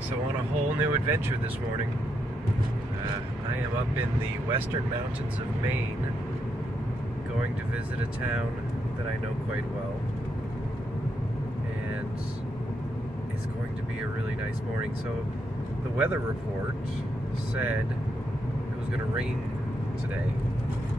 So on a whole new adventure this morning. I am up in the western mountains of Maine, going to visit a town that I know quite well, and it's going to be a really nice morning. So the weather report said it was going to rain today,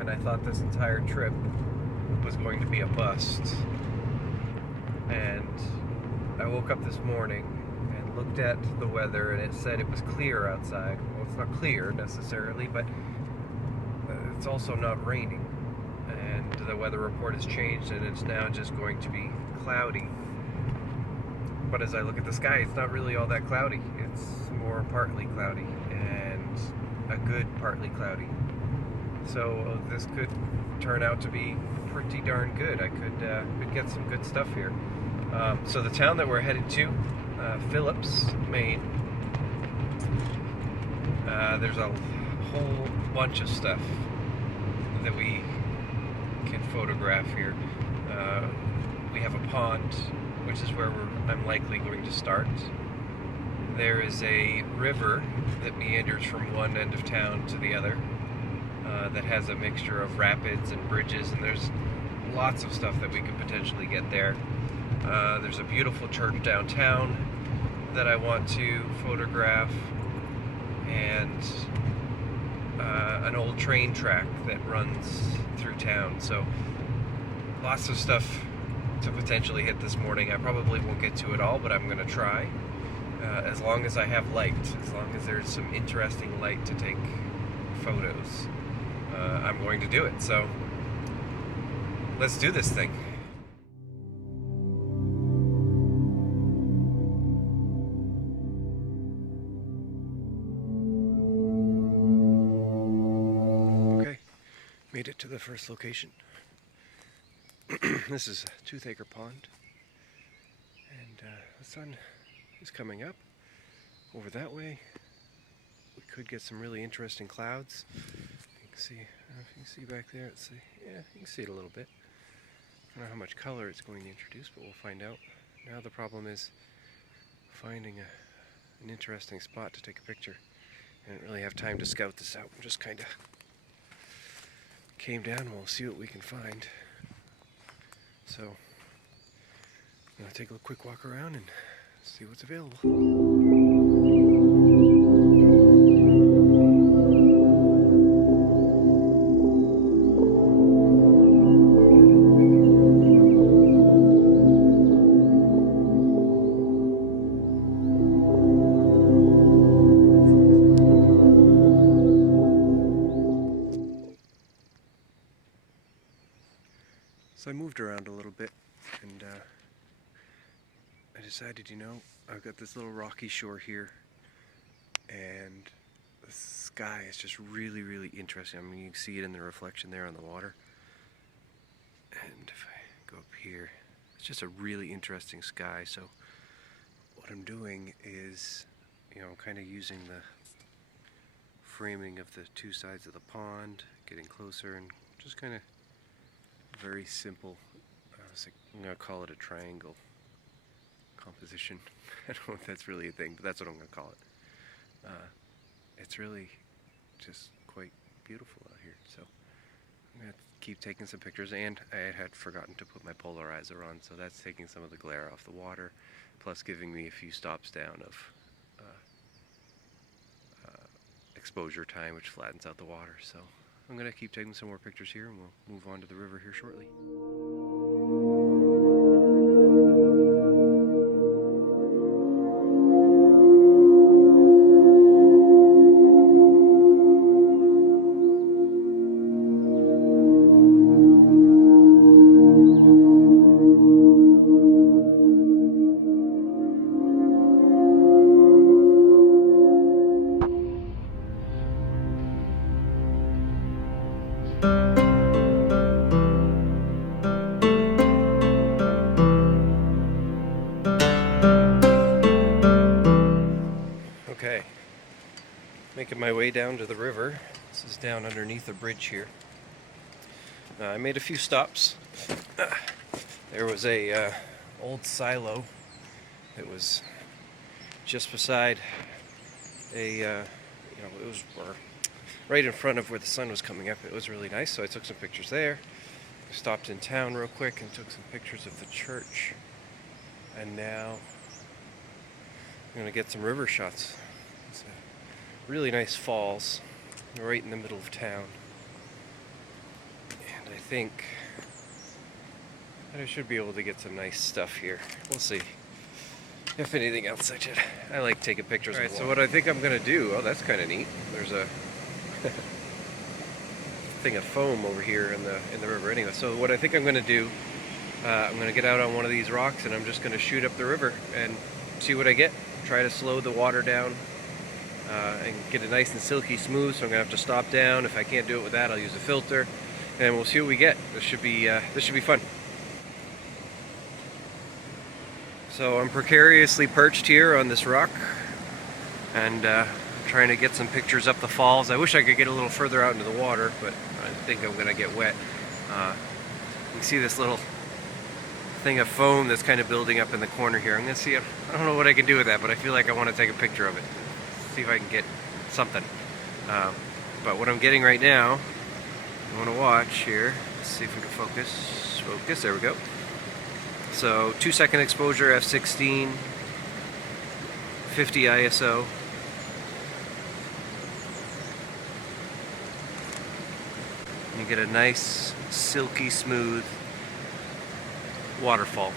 and I thought this entire trip was going to be a bust. And I woke up this morning and looked at the weather, and it said it was clear outside. Well, it's not clear necessarily, but it's also not raining. And the weather report has changed, and it's now just going to be cloudy. But as I look at the sky, it's not really all that cloudy. It's more partly cloudy, and a good partly cloudy. So this could turn out to be pretty darn good. I could get some good stuff here. So the town that we're headed to, Phillips, Maine. There's a whole bunch of stuff that we can photograph here. We have a pond, which is where I'm likely going to start. There is a river that meanders from one end of town to the other, that has a mixture of rapids and bridges, and there's lots of stuff that we could potentially get there. There's a beautiful church downtown that I want to photograph, and an old train track that runs through town. So lots of stuff to potentially hit this morning. I probably won't get to it all, but I'm going to try, as long as I have light, as long as there's some interesting light to take photos. I'm going to do it. So let's do this thing. Okay, made it to the first location. This is a tooth-acre pond, and the sun is coming up over that way. We could get some really interesting clouds. You can see, I don't know if you can see back there. Let's see. Yeah, you can see it a little bit. I don't know how much color it's going to introduce, but we'll find out. Now the problem is finding an interesting spot to take a picture. I didn't really have time to scout this out. We just kind of came down. We'll see what we can find. So I'm going to take a quick walk around and see what's available. So I moved around a little bit, and I decided, I've got this little rocky shore here, and the sky is just really, really interesting. I mean, you can see it in the reflection there on the water. And if I go up here, it's just a really interesting sky. So what I'm doing is, I'm kind of using the framing of the two sides of the pond, getting closer, and just kind of very simple, I'm going to call it a triangle composition. I don't know if that's really a thing, but that's what I'm going to call it. It's really just quite beautiful out here. So I'm going to keep taking some pictures, and I had forgotten to put my polarizer on, so that's taking some of the glare off the water, plus giving me a few stops down of exposure time, which flattens out the water. So I'm going to keep taking some more pictures here, and we'll move on to the river here shortly. Okay, making my way down to the river. This is down underneath a bridge here. I made a few stops. There was a old silo that was just beside it was right in front of where the sun was coming up. It was really nice, so I took some pictures there. I stopped in town real quick and took some pictures of the church. And now I'm gonna get some river shots. It's a really nice falls right in the middle of town. And I think that I should be able to get some nice stuff here. We'll see. If anything else, I like taking pictures. Alright, so what I think I'm gonna do, oh, that's kind of neat. There's a thing of foam over here in the river. Anyway, so what I think I'm gonna do, I'm gonna get out on one of these rocks and I'm just gonna shoot up the river and see what I get. Try to slow the water down and get it nice and silky smooth. So I'm gonna have to stop down. If I can't do it with that, I'll use a filter, and we'll see what we get. This should be fun. So I'm precariously perched here on this rock and trying to get some pictures up the falls. I wish I could get a little further out into the water, but I think I'm gonna get wet. You can see this little thing of foam that's kind of building up in the corner here. I'm gonna see if, I don't know what I can do with that, but I feel like I want to take a picture of it. See if I can get something. But what I'm getting right now, I want to watch here. Let's see if we can focus. Focus, there we go. So 2-second exposure, f16, 50 ISO. And you get a nice, silky smooth waterfall.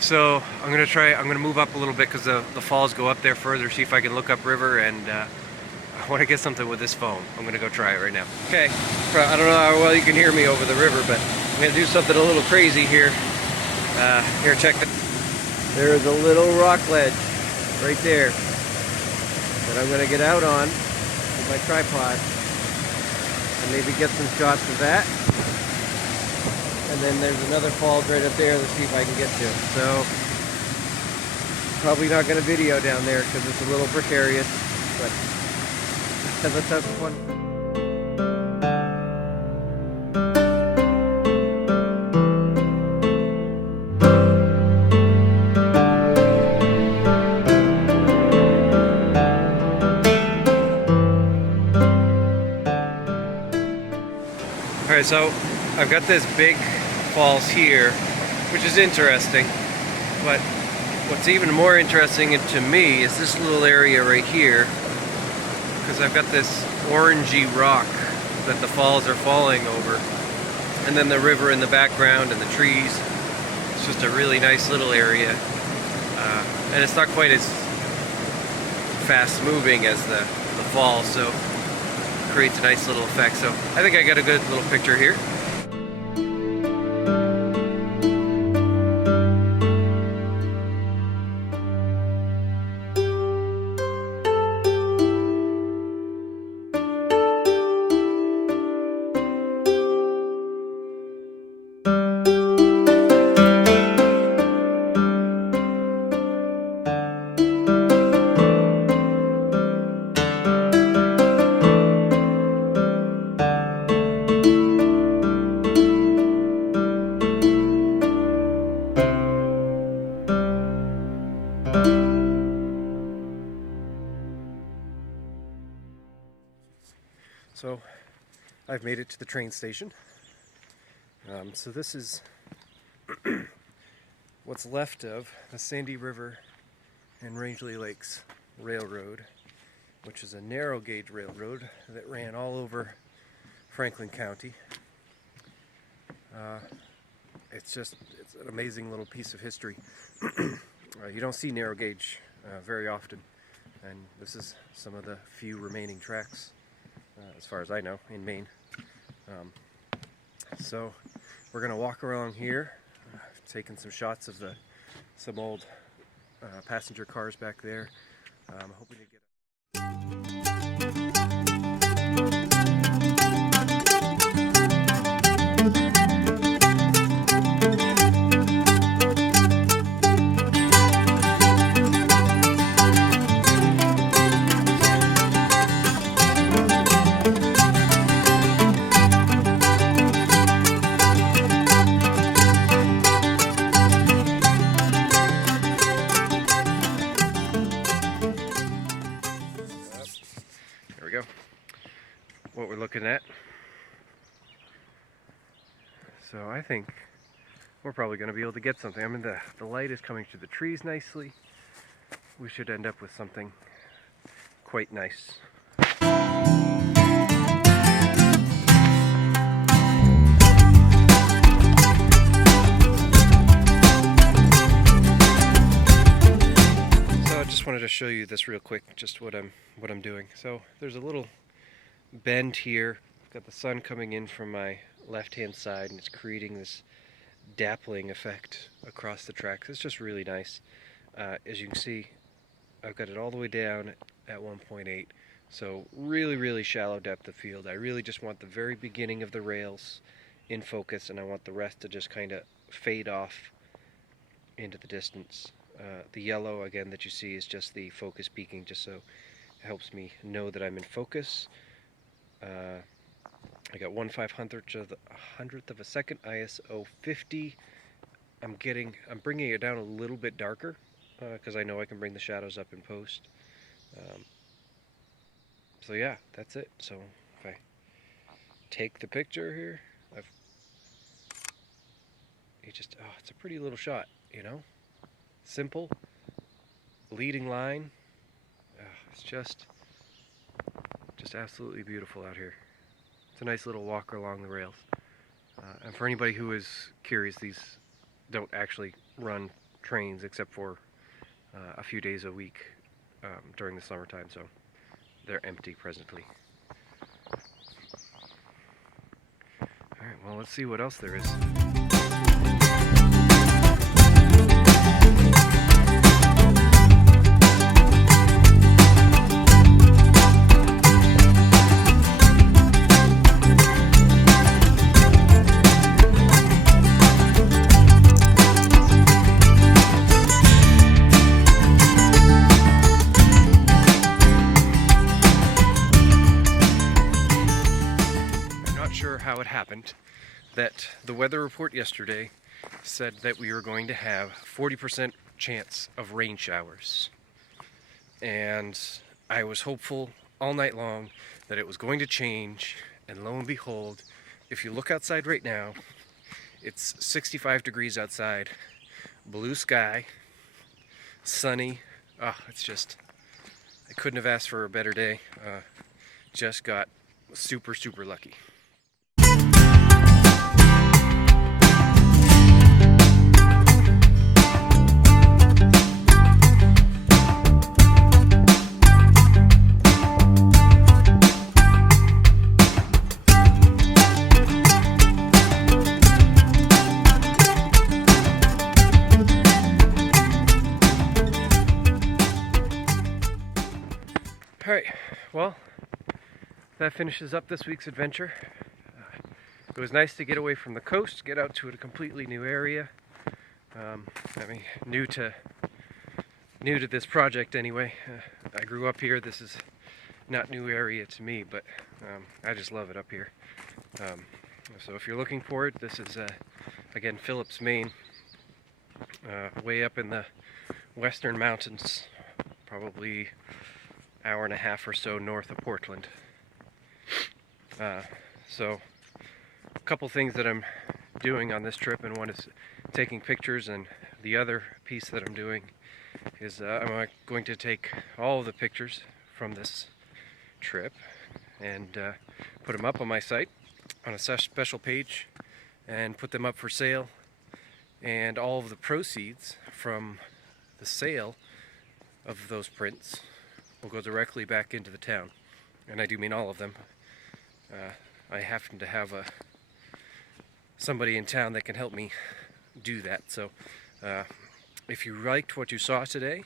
So I'm gonna move up a little bit because the falls go up there further, see if I can look up river, and I want to get something with this foam. I'm gonna go try it right now. Okay, I don't know how well you can hear me over the river, but I'm gonna do something a little crazy here. Here, check it. There's a little rock ledge right there that I'm gonna get out on with my tripod and maybe get some shots of that. And then there's another falls right up there. Let's see if I can get to. So probably not going to video down there because it's a little precarious, but let's have some fun. All right, so I've got this big falls here, which is interesting, but what's even more interesting to me is this little area right here, because I've got this orangey rock that the falls are falling over, and then the river in the background and the trees. It's just a really nice little area, and it's not quite as fast moving as the falls, so it creates a nice little effect. So I think I got a good little picture here. So I've made it to the train station. So this is what's left of the Sandy River and Rangeley Lakes Railroad, which is a narrow gauge railroad that ran all over Franklin County. It's an amazing little piece of history. You don't see narrow gauge very often, and this is some of the few remaining tracks, as far as I know, in Maine. So we're going to walk around here, taking some shots of some old passenger cars back there. I'm hoping to get we're looking at. So I think we're probably going to be able to get something. I mean, the light is coming through the trees nicely. We should end up with something quite nice. So I just wanted to show you this real quick, just what I'm doing. So there's a little bend here. I've got the sun coming in from my left-hand side, and it's creating this dappling effect across the tracks. It's just really nice. As you can see, I've got it all the way down at 1.8, so really shallow depth of field. I really just want the very beginning of the rails in focus, and I want the rest to just kind of fade off into the distance. The yellow again that you see is just the focus peaking, just so it helps me know that I'm in focus. I got 1/500th of a second, ISO 50. I'm bringing it down a little bit darker because I know I can bring the shadows up in post. So yeah, that's it. So if I take the picture here, it's a pretty little shot, you know? Simple, leading line. It's just absolutely beautiful out here. It's a nice little walk along the rails. And for anybody who is curious, these don't actually run trains except for a few days a week during the summertime, so they're empty presently. Alright, well, let's see what else there is. How it happened that the weather report yesterday said that we were going to have 40% chance of rain showers, and I was hopeful all night long that it was going to change, and lo and behold, if you look outside right now, it's 65 degrees outside, blue sky, sunny. It's just, I couldn't have asked for a better day. Just got super lucky. Alright, well, that finishes up this week's adventure. It was nice to get away from the coast, get out to a completely new area. New to this project anyway. I grew up here. This is not new area to me, but I just love it up here. So if you're looking for it, this is again Phillips, Maine, way up in the western mountains, probably hour and a half or so north of Portland. So a couple things that I'm doing on this trip, and one is taking pictures, and the other piece that I'm doing is I'm going to take all of the pictures from this trip and put them up on my site on a special page and put them up for sale, and all of the proceeds from the sale of those prints will go directly back into the town, and I do mean all of them. I happen to have somebody in town that can help me do that. So if you liked what you saw today,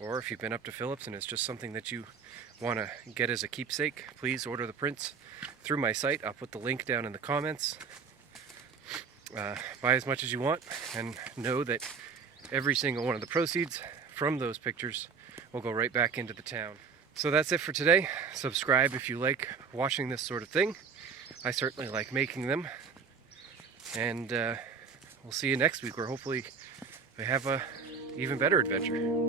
or if you've been up to Phillips and it's just something that you want to get as a keepsake, please order the prints through my site. I'll put the link down in the comments. Buy as much as you want, and know that every single one of the proceeds from those pictures will go right back into the town. So that's it for today. Subscribe if you like watching this sort of thing. I certainly like making them. And we'll see you next week, where hopefully we have a even better adventure.